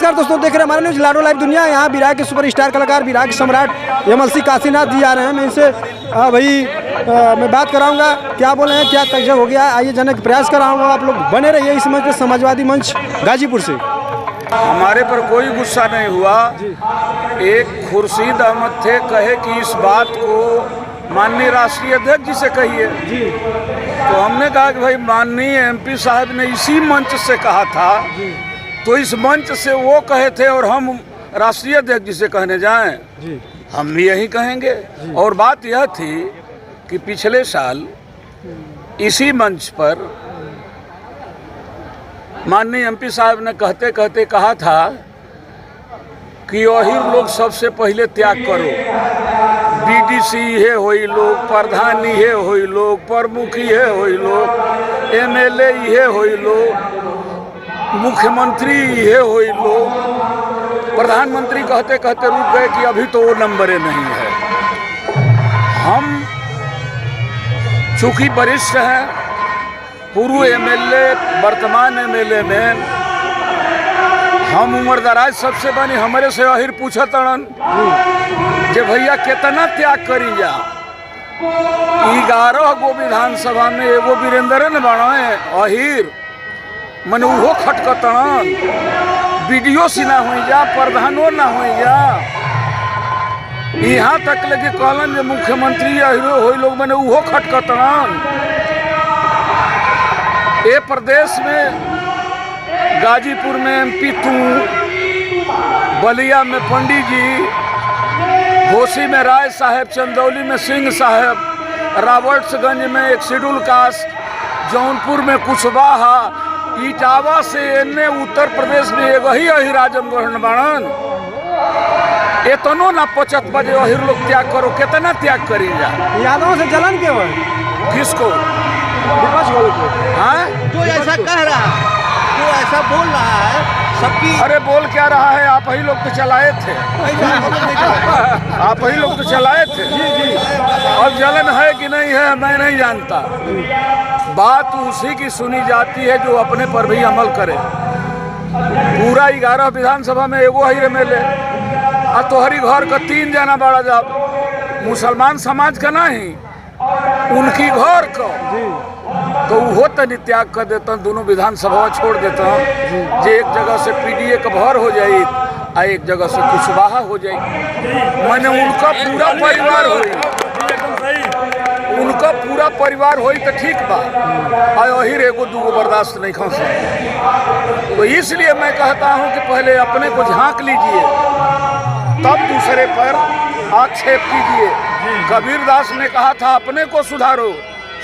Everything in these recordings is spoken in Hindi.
नमस्कार दोस्तों, देख रहे हैं हमारे न्यूज़ लाडो लाइव दुनिया। यहाँ विराट के सुपरस्टार कलाकार विराट के सम्राट MLC काशीनाथ जी आ रहे हैं। मैं इनसे मैं बात कराऊंगा, क्या बोले हैं, क्या तजब हो गया है, आइए जानने का प्रयास कराऊंगा। आप लोग बने रहिए इस मंच पे। समाजवादी मंच गाजीपुर से हमारे पर कोई गुस्सा नहीं हुआ। एक खुर्शीद अहमद थे, कहे कि इस बात को माननीय राष्ट्रीय अध्यक्ष जी से कहिए। तो हमने कहा कि भाई माननीय MP साहब ने इसी मंच से कहा था, तो इस मंच से वो कहे थे और हम राष्ट्रीय अध्यक्ष जी से कहने जाएं, हम भी यही कहेंगे। और बात यह थी कि पिछले साल इसी मंच पर माननीय MP साहब ने कहते कहते कहा था कि अहिर लोग सबसे पहले त्याग करो, BDC ये होई लोग, प्रधान ये होई लोग, प्रमुख ये होई लोग, MLA ये होई लोग, मुख्यमंत्री ये होई लोग। प्रधानमंत्री कहते कहते रुक गए कि अभी तो वो नंबरे नहीं है। हम चूँकि वरिष्ठ हैं, पूर्व MLA वर्तमान MLA में हम उम्र दराज सबसे बनी, हमारे से अहिर पूछत अड़न जे भैया कितना त्याग करी जा। 11 गो विधानसभा में एगो वीरेंद्र न बने अहिर मन उहो खटकतन, BDO सी ना हुई जा, प्रधानो ना हुई जा। यहाँ तक लगे कहलन जे मुख्यमंत्री अहिरो होई लोग मैंने उहो खटकतन। ए प्रदेश में गाजीपुर में MP तू, बलिया में पंडित जी, घोसी में राय साहब, चंदौली में सिंह साहब, रावर्ट्सगंज में एक शेड्यूल कास्ट, जौनपुर में कुशवाहा, इटावा से एने उत्तर प्रदेश में एक ही अहिर आजमगढ़ बाणन। एतनो ना पचत बजे अहिर लोग त्याग करो, कितना त्याग करी जा। यादव से जलन केवल किसको? विपक्ष वालों को। हाँ, जो ऐसा कह रहा है, जो ऐसा बोल रहा है सबकी। अरे बोल क्या रहा है, आप ही लोग तो चलाए थे। आप ही लोग तो चलाए थे। जी। अब जलन है कि नहीं है मैं नहीं जानता। बात उसी की सुनी जाती है जो अपने पर भी अमल करे। पूरा 11 विधानसभा में एगो ही MLA आ तोहरी घर का 3 जना बड़ा जा, मुसलमान समाज का नहीं, उनकी घर का, तो वो तनी त्याग कर देता, दोनों विधानसभा छोड़ देता, जे एक जगह से PDA का भर हो जाये आ एक जगह से कुशवाहा हो जाये। मैंने उनका पूरा परिवार होई, उनका पूरा परिवार होई तो ठीक बा, अहिर एगो दूगो बर्दाश्त नहीं खा सकता। तो इसलिए मैं कहता हूं कि पहले अपने को झांक लीजिए, तब दूसरे पर आक्षेप कीजिए। कबीर दास ने कहा था अपने को सुधारो,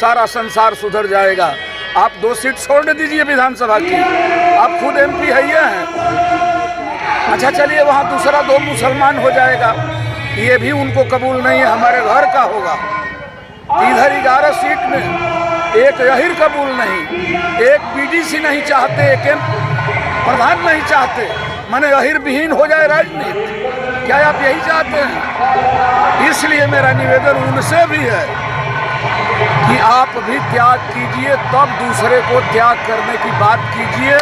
सारा संसार सुधर जाएगा। आप 2 सीट छोड़ दीजिए विधानसभा की, आप खुद MP है ये हैं। अच्छा चलिए वहाँ दूसरा 2 मुसलमान हो जाएगा, ये भी उनको कबूल नहीं है, हमारे घर का होगा। इधर 11 सीट में एक अहिर कबूल नहीं, एक BDC नहीं चाहते, एक प्रधान नहीं चाहते, माने अहिर विहीन हो जाए राजनीति। क्या आप यही चाहते हैं? इसलिए मेरा निवेदन उनसे भी है कि आप भी त्याग कीजिए, तब दूसरे को त्याग करने की बात कीजिए।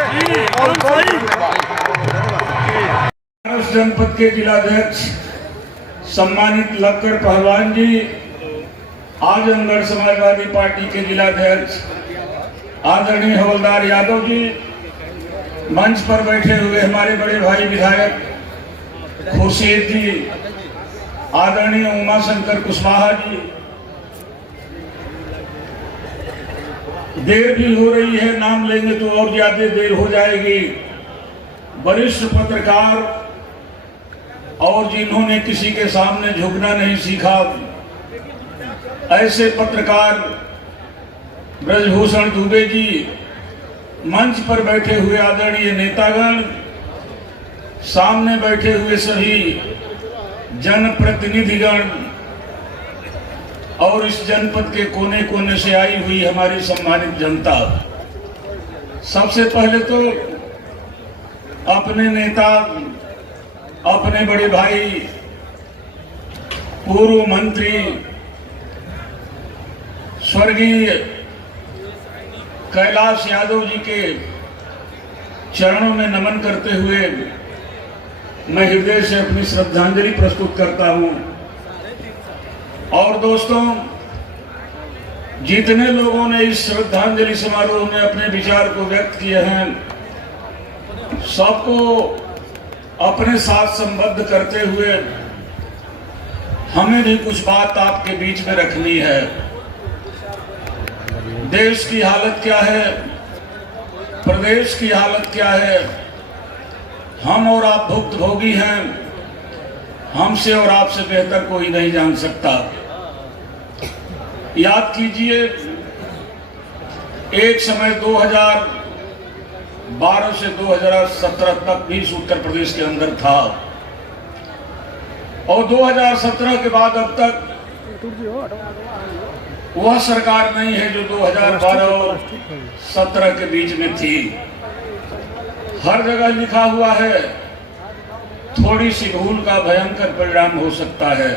और जनपद के जिलाध्यक्ष सम्मानित लक्कर पहलवान जी, आजमगढ़ समाजवादी पार्टी के जिलाध्यक्ष आदरणीय हवलदार यादव जी, मंच पर बैठे हुए हमारे बड़े भाई विधायक खुर्शीद जी, आदरणीय उमाशंकर कुशवाहा जी, देर भी हो रही है, नाम लेंगे तो और ज्यादा देर हो जाएगी। वरिष्ठ पत्रकार और जिन्होंने किसी के सामने झुकना नहीं सीखा, ऐसे पत्रकार ब्रजभूषण दुबे जी, मंच पर बैठे हुए आदरणीय नेतागण, सामने बैठे हुए सभी जनप्रतिनिधिगण और इस जनपद के कोने कोने से आई हुई हमारी सम्मानित जनता, सबसे पहले तो अपने नेता, अपने बड़े भाई, पूर्व मंत्री स्वर्गीय कैलाश यादव जी के चरणों में नमन करते हुए मैं हृदय से अपनी श्रद्धांजलि प्रस्तुत करता हूं। और दोस्तों, जितने लोगों ने इस श्रद्धांजलि समारोह में अपने विचार को व्यक्त किए हैं, सबको अपने साथ संबद्ध करते हुए हमें भी कुछ बात आपके बीच में रखनी है। देश की हालत क्या है, प्रदेश की हालत क्या है, हम और आप भुक्तभोगी हैं। हमसे और आपसे बेहतर कोई नहीं जान सकता। याद कीजिए, एक समय 2012 से 2017 तक भी उत्तर प्रदेश के अंदर था, और 2017 के बाद अब तक वह सरकार नहीं है जो 2012 और 17 के बीच में थी। हर जगह लिखा हुआ है, थोड़ी सी भूल का भयंकर परिणाम हो सकता है।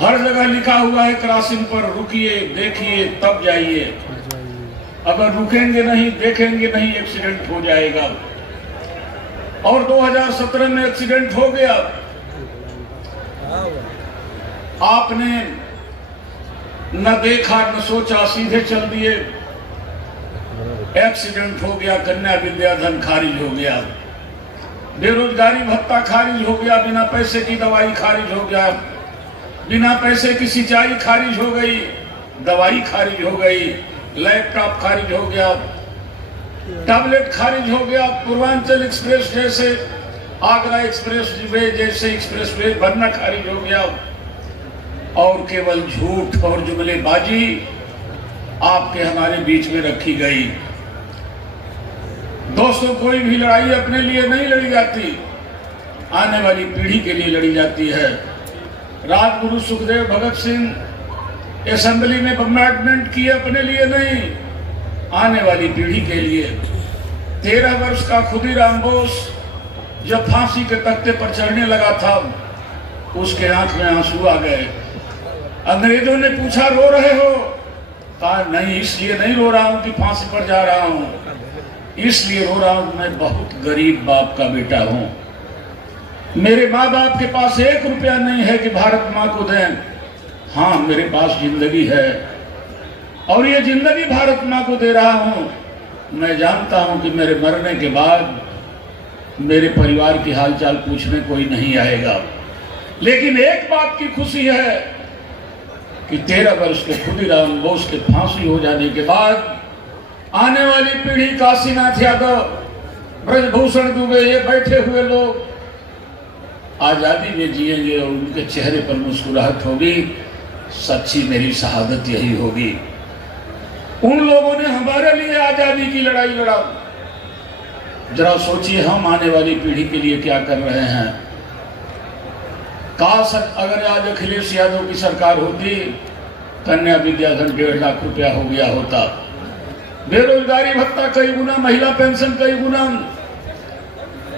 हर जगह लिखा हुआ है, क्रॉसिंग पर रुकिए, देखिए, तब जाइए। अगर रुकेंगे नहीं, देखेंगे नहीं, एक्सीडेंट हो जाएगा। और 2017 में एक्सीडेंट हो गया। आपने न देखा न सोचा, सीधे चल दिए, एक्सीडेंट हो गया, कन्या विद्याधन खारिज हो गया, बेरोजगारी भत्ता खारिज हो गया, बिना पैसे की दवाई खारिज हो गया, बिना पैसे की सिंचाई खारिज हो गई, दवाई खारिज हो गई, लैपटॉप खारिज हो गया, टैबलेट खारिज हो गया, पूर्वांचल एक्सप्रेस जैसे, आगरा एक्सप्रेस वे जैसे एक्सप्रेस वे बनना खारिज हो गया। और केवल झूठ और जुमलेबाजी आपके हमारे बीच में रखी गई। दोस्तों, कोई भी लड़ाई अपने लिए नहीं लड़ी जाती, आने वाली पीढ़ी के लिए लड़ी जाती है। राजगुरु सुखदेव भगत सिंह असेंबली में बम्बार्डमेंट किए अपने लिए नहीं, आने वाली पीढ़ी के लिए। 13 वर्ष का खुदीराम बोस जब फांसी के तख्ते पर चढ़ने लगा था, उसके आंख में आंसू आ गए। अंग्रेजों ने पूछा, रो रहे हो? कहा, नहीं, इसलिए नहीं रो रहा हूं कि फांसी पर जा रहा हूं, इसलिए रो रहा हूं, मैं बहुत गरीब बाप का बेटा हूं। मेरे माँ बाप के पास 1 रुपया नहीं है कि भारत माँ को दें। हाँ, मेरे पास जिंदगी है, और ये जिंदगी भारत माँ को दे रहा हूं। मैं जानता हूं कि मेरे मरने के बाद मेरे परिवार की हालचाल पूछने कोई नहीं आएगा, लेकिन एक बात की खुशी है कि 13 वर्ष के खुदीराम बोस के फांसी हो जाने के बाद आने वाली पीढ़ी, काशीनाथ यादव, ब्रजभूषण दुबे, ये बैठे हुए लोग आजादी में जिएंगे और उनके चेहरे पर मुस्कुराहट होगी। सच्ची मेरी शहादत यही होगी। उन लोगों ने हमारे लिए आजादी की लड़ाई लड़ा। जरा सोचिए, हम आने वाली पीढ़ी के लिए क्या कर रहे हैं। काश अगर आज अखिलेश यादव की सरकार होती, कन्या विद्याधन 1.5 लाख रुपया हो गया होता, बेरोजगारी भत्ता कई गुना, महिला पेंशन कई गुना,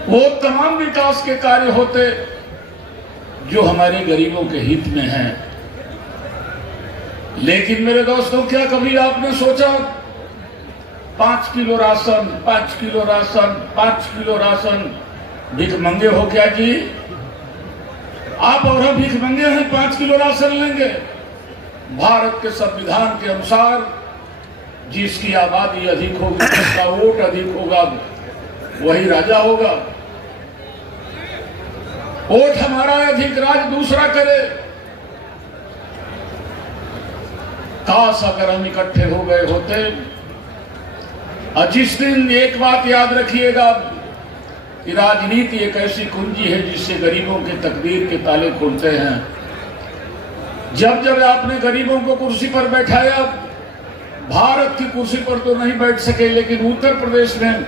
वो तमाम विकास के कार्य होते जो हमारे गरीबों के हित में हैं। लेकिन मेरे दोस्तों, क्या कभी आपने सोचा 5 kilo ration, 5 kilo ration, 5 kilo ration, भिख मंगे हो क्या जी? आप और हम भिख मंगे हैं, 5 किलो राशन लेंगे? भारत के संविधान के अनुसार जिसकी आबादी अधिक होगी, जिसका वोट अधिक होगा, वही राजा होगा। वोट हमारा अधिक, राज दूसरा करे। काश अगर हम इकट्ठे हो गए होते। और जिस दिन, एक बात याद रखिएगा कि राजनीति एक ऐसी कुंजी है जिससे गरीबों के तकदीर के ताले खुलते हैं। जब जब आपने गरीबों को कुर्सी पर बैठाया, भारत की कुर्सी पर तो नहीं बैठ सके, लेकिन उत्तर प्रदेश में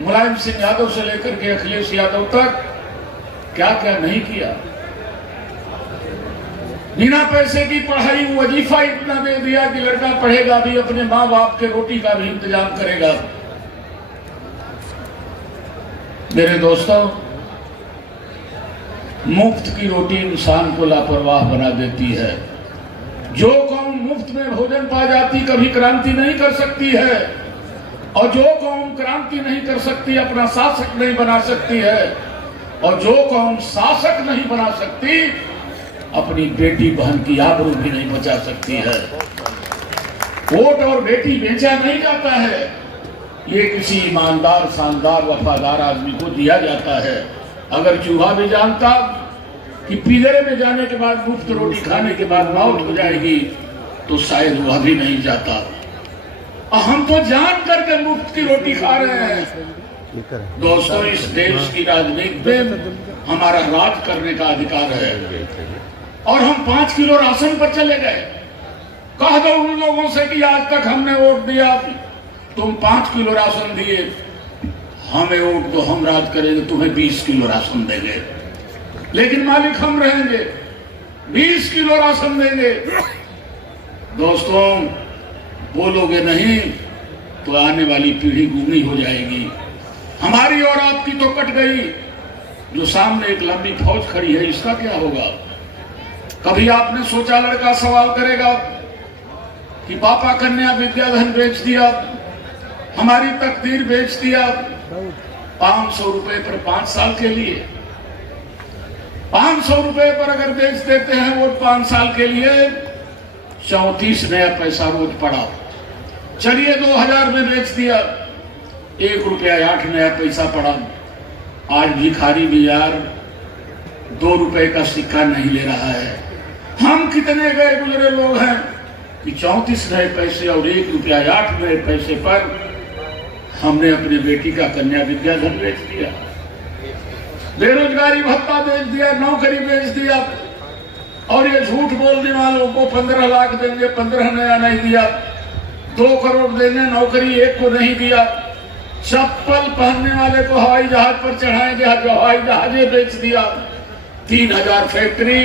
मुलायम सिंह यादव से लेकर के अखिलेश यादव तक क्या क्या नहीं किया। बिना पैसे की पढ़ाई, वजीफा इतना दे दिया कि लड़का पढ़ेगा भी, अपने माँ बाप के रोटी का भी इंतजाम करेगा। मेरे दोस्तों, मुफ्त की रोटी इंसान को लापरवाह बना देती है। जो कौम मुफ्त में भोजन पा जाती कभी क्रांति नहीं कर सकती है, और जो कौम क्रांति नहीं कर सकती, अपना शासक नहीं बना सकती है, और जो कौम शासक नहीं बना सकती, अपनी बेटी बहन की आबरू भी नहीं बचा सकती है। वोट और बेटी बेचा नहीं जाता है, ये किसी ईमानदार, शानदार, वफादार आदमी को दिया जाता है। अगर चूहा भी जानता कि पिंजरे में जाने के बाद, मुफ्त रोटी खाने के बाद मौत हो जाएगी, तो शायद वह भी नहीं जाता। और हम तो जान करके मुफ्त की रोटी खा रहे हैं। दोस्तों, इस देश की राजनीति में हमारा राज करने का अधिकार है और हम 5 किलो राशन पर चले गए। कह दो उन लोगों से कि आज तक हमने वोट दिया, तुम 5 किलो राशन दिए, हमें वोट दो, हम राज करेंगे, तुम्हें 20 किलो राशन देंगे, लेकिन मालिक हम रहेंगे, 20 किलो राशन देंगे। दोस्तों, बोलोगे नहीं तो आने वाली पीढ़ी गूंगी हो जाएगी। हमारी और आपकी तो कट गई, जो सामने एक लंबी फौज खड़ी है, इसका क्या होगा? कभी आपने सोचा लड़का सवाल करेगा कि पापा कन्या विद्याधन बेच दिया, हमारी तकदीर बेच दिया 500 रुपए पर 5 साल के लिए। 500 रुपए पर अगर बेच देते हैं वो 5 साल के लिए, 34 नया पैसा रोज पड़ा। चलिए 2000 में बेच दिया, 1 रुपया 8 नया पैसा पड़ा। आज भिखारी भी यार 2 रुपए का सिक्का नहीं ले रहा है। हम कितने गए गुजरे लोग हैं कि 34 नए पैसे और 1 रुपया 8 नए पैसे पर हमने अपनी बेटी का कन्या विद्याधन बेच दिया, बेरोजगारी भत्ता बेच दिया, नौकरी बेच दिया। और ये झूठ बोलने वालों को 15 लाख देंगे, 15 नया नहीं दिया, 2 करोड़ देंगे, नौकरी 1 को नहीं दिया। चप्पल पहनने वाले को हवाई जहाज पर चढ़ाएंगे, हवाई जहाज बेच दिया। 3000 फैक्ट्री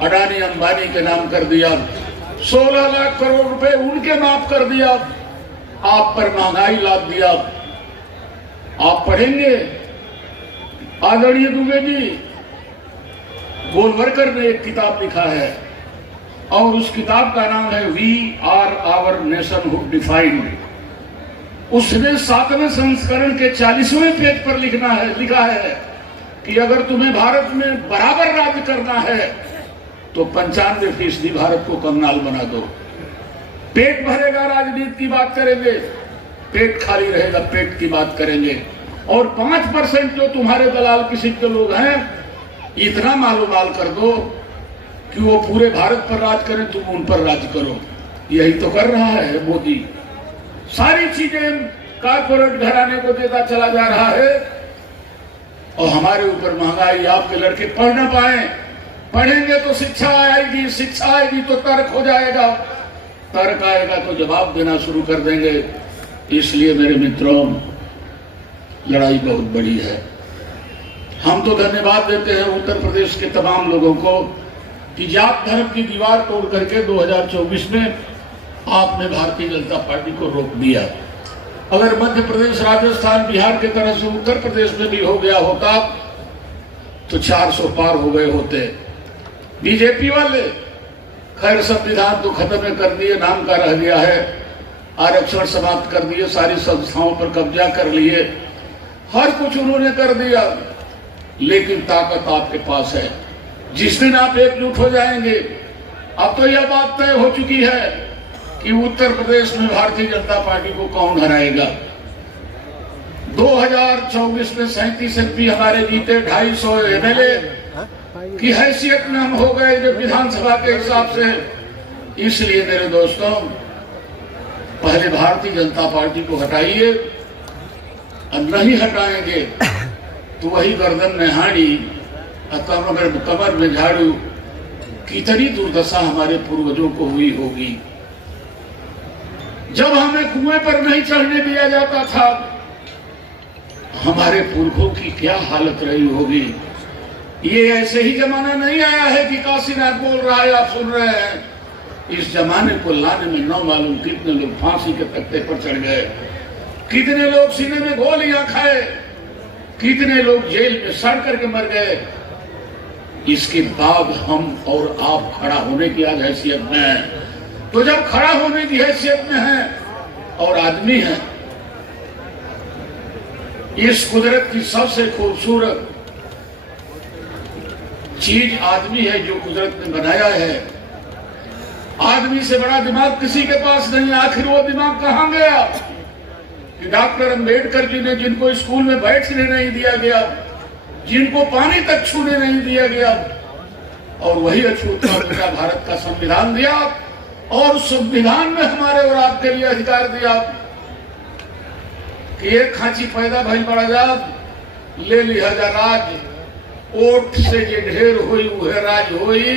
अडानी अंबानी के नाम कर दिया, 16 लाख करोड़ रुपए उनके माफ कर दिया। आप पर महंगाई लाद दिया। आप पढ़ेंगे, आदरणीय दुबे जी, गोलवरकर ने एक किताब लिखा है और उस किताब का नाम है we or our nationhood defined. उसने 7वें संस्करण के 40वें पेज पर लिखा है कि अगर तुम्हें भारत में बराबर राज्य करना है तो 95% भारत को कंगाल बना दो। पेट भरेगा राजनीति की बात करेंगे, पेट खाली रहेगा पेट की बात करेंगे। और 5% जो तुम्हारे दलाल किसी के लोग हैं, इतना मालूमाल कर दो कि वो पूरे भारत पर राज करें, तुम उन पर राज करो। यही तो कर रहा है मोदी। सारी चीजें कारपोरेट घराने को देता चला जा रहा है और हमारे ऊपर महंगाई। आपके लड़के पढ़ ना पाए, पढ़ेंगे तो शिक्षा आएगी, शिक्षा आएगी तो तर्क हो जाएगा, तर्क आएगा तो जवाब देना शुरू कर देंगे। इसलिए मेरे मित्रों, लड़ाई बहुत बड़ी है। हम तो धन्यवाद देते हैं उत्तर प्रदेश के तमाम लोगों को कि जात धर्म की दीवार तोड़ करके 2024 में आपने भारतीय जनता पार्टी को रोक दिया। अगर मध्य प्रदेश, राजस्थान, बिहार की तरह से उत्तर प्रदेश में भी हो गया होता तो 400 पार हो गए होते। बीजेपी वाले खैर संविधान तो खत्म कर दिए, नाम का रह गया है, आरक्षण समाप्त कर दिए, सारी संस्थाओं पर कब्जा कर लिए, हर कुछ उन्होंने कर दिया। लेकिन ताकत आपके पास है। जिस दिन आप एकजुट हो जाएंगे, अब तो यह बात तय हो चुकी है कि उत्तर प्रदेश में भारतीय जनता पार्टी को कौन हराएगा। 2024 में 37 MP हमारे जीते, 250 MLA की हैसियत में हम हो गए जो विधानसभा के हिसाब से। इसलिए मेरे दोस्तों, पहले भारतीय जनता पार्टी को हटाइए, और नहीं हटाएंगे तो वही गर्दन में हाड़ी और कमर में झाड़ू। कितनी दुर्दशा हमारे पूर्वजों को हुई होगी। जब हमें कुएं पर नहीं चढ़ने दिया जाता था, हमारे पुरखों की क्या हालत रही होगी। ये ऐसे ही जमाना नहीं आया है कि काशीनाथ बोल रहा है, आप सुन रहे हैं। इस जमाने को लाने में न मालूम कितने लोग फांसी के तख्ते पर चढ़ गए, कितने लोग सीने में गोलियां खाए, कितने लोग जेल में सड़ करके मर गए। इसके बाद हम और आप खड़ा होने की आज हैसियत में हैं। तो जब खड़ा होने की हैसियत में हैं और आदमी हैं, इस कुदरत की सबसे खूबसूरत चीज आदमी है जो कुदरत ने बनाया है। आदमी से बड़ा दिमाग किसी के पास नहीं। आखिर वो दिमाग कहाँ गया कि डॉक्टर अंबेडकर जी ने, जिनको स्कूल में बैठने नहीं दिया गया, जिनको पानी तक छूने नहीं दिया गया, और वही अछूता मुद्दा भारत का संविधान दिया, और उस संविधान में हमारे और आपके लिए अधिकार दिया कि एक खांची पैदा भई बड़ा जात, ले लिया जा राज, ओठ से ये ढेर हुई वह राज होई।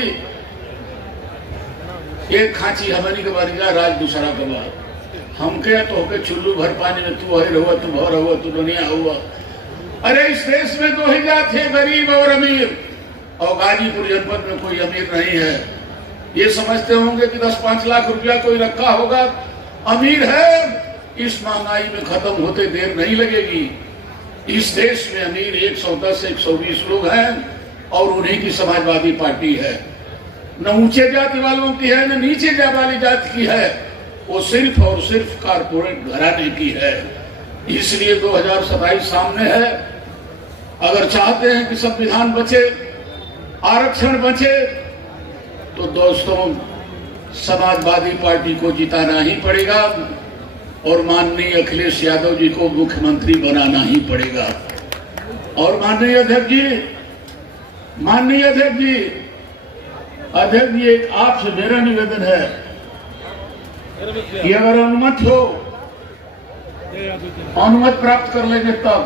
एक खांची हमनी के बन गया राज, दूसरा के बाद हमके तो होके चुल्लू भर पानी में तू अहिर हुआ, तू भर हुआ, तू दुनिया हुआ। अरे इस देश में दो ही जात थे, गरीब और अमीर, और गाजीपुर जनपद में कोई अमीर नहीं है। ये समझते होंगे कि 10-5 लाख रुपया कोई रखा होगा, अमीर है। इस महंगाई में खत्म होते देर नहीं लगेगी। इस देश में अमीर 110-120 लोग हैं, और उन्हीं की समाजवादी पार्टी है। न ऊंचे जाति वालों की है, न नीचे जाति वाली जाति की है, वो सिर्फ और सिर्फ कारपोरेट घराने की है। इसलिए 2027 सामने है। अगर चाहते हैं कि संविधान बचे, आरक्षण बचे, तो दोस्तों समाजवादी पार्टी को जिताना ही पड़ेगा, और माननीय अखिलेश यादव जी को मुख्यमंत्री बनाना ही पड़ेगा। और माननीय अध्यक्ष जी, एक आपसे मेरा निवेदन है कि अगर अनुमति प्राप्त कर लेंगे तब